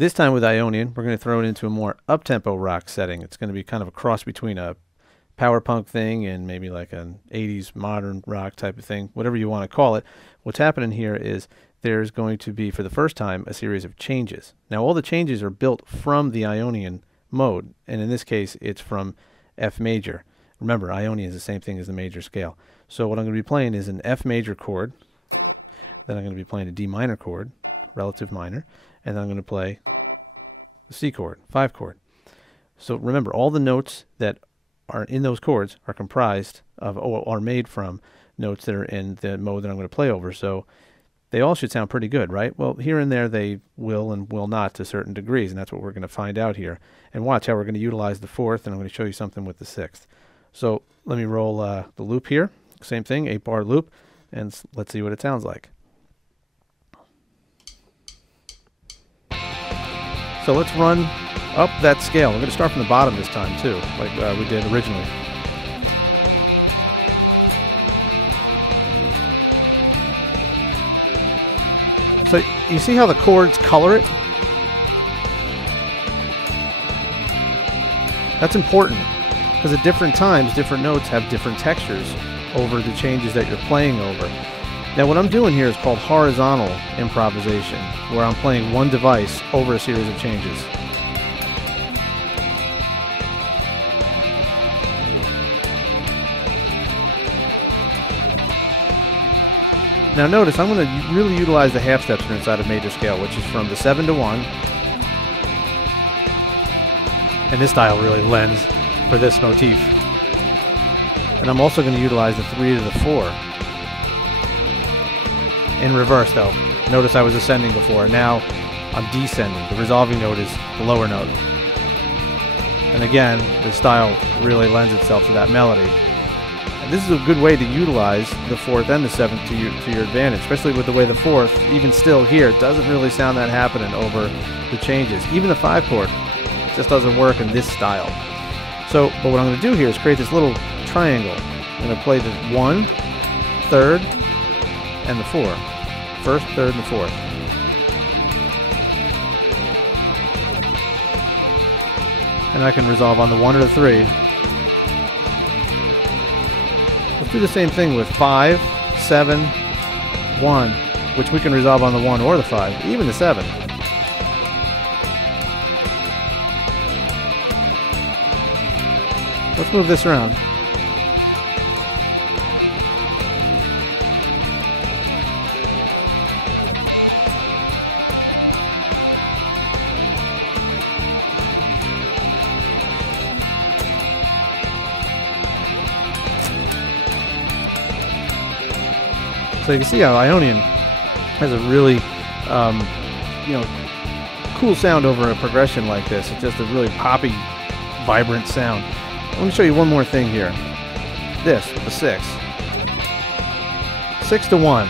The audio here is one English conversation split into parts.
This time with Ionian, we're going to throw it into a more up-tempo rock setting. It's going to be kind of a cross between a power punk thing and maybe like an 80s modern rock type of thing, whatever you want to call it. What's happening here is there's going to be, for the first time, a series of changes. Now, all the changes are built from the Ionian mode, and in this case, it's from F major. Remember, Ionian is the same thing as the major scale. So what I'm going to be playing is an F major chord, then I'm going to be playing a D minor chord, relative minor, and then I'm going to play the C chord, 5 chord. So remember, all the notes that are in those chords are comprised of, or are made from, notes that are in the mode that I'm going to play over. So they all should sound pretty good, right? Well, here and there they will and will not to certain degrees, and that's what we're going to find out here. And watch how we're going to utilize the 4th, and I'm going to show you something with the 6th. So let me roll the loop here. Same thing, 8-bar loop, and let's see what it sounds like. So let's run up that scale. We're going to start from the bottom this time too, like we did originally. So you see how the chords color it? That's important, because at different times, different notes have different textures over the changes that you're playing over. Now what I'm doing here is called horizontal improvisation, where I'm playing one device over a series of changes. Now notice I'm going to really utilize the half steps that are inside of major scale, which is from the 7 to 1. And this style really lends for this motif. And I'm also going to utilize the 3 to the 4. In reverse though. Notice I was ascending before. Now I'm descending. The resolving note is the lower note. And again, the style really lends itself to that melody. And this is a good way to utilize the 4th and the 7th to your advantage, especially with the way the 4th, even still here, doesn't really sound that happening over the changes. Even the 5 chord just doesn't work in this style. So, but what I'm going to do here is create this little triangle. I'm going to play the 1, 3rd, and the 4. 1st, 3rd, and the 4th. And I can resolve on the 1 or the 3. Let's do the same thing with 5, 7, 1, which we can resolve on the 1 or the 5, even the 7. Let's move this around. So you can see how Ionian has a really, cool sound over a progression like this. It's just a really poppy, vibrant sound. Let me show you one more thing here. This with the 6. 6 to 1.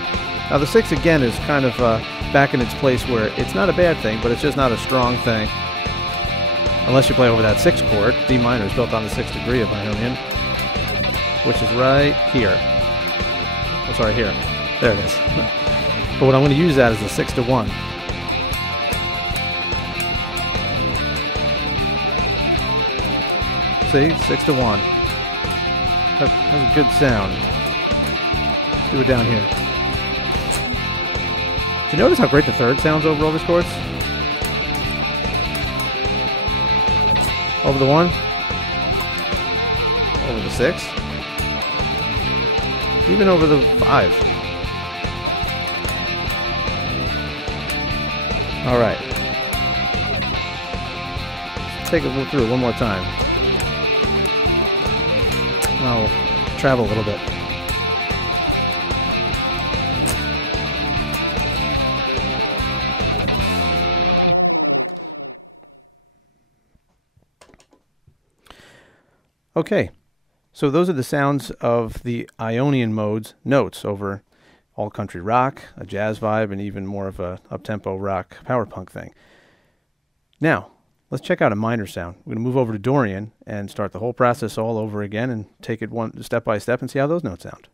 Now the 6 again is kind of back in its place where it's not a bad thing, but it's just not a strong thing. Unless you play over that 6 chord. D minor is built on the 6th degree of Ionian, which is right here. Oh, sorry, here. There it is. But what I'm going to use that is the 6 to 1. See? 6 to 1. That's a good sound. Let's do it down here. Did you notice how great the 3rd sounds over all these chords? Over the 1. Over the 6. Even over the 5. Alright. Let's take it through one more time. Now we'll travel a little bit. Okay, so those are the sounds of the Ionian mode's notes over all country rock, a jazz vibe, and even more of a up-tempo rock power punk thing. Now, let's check out a minor sound. We're going to move over to Dorian and start the whole process all over again and take it one step by step and see how those notes sound.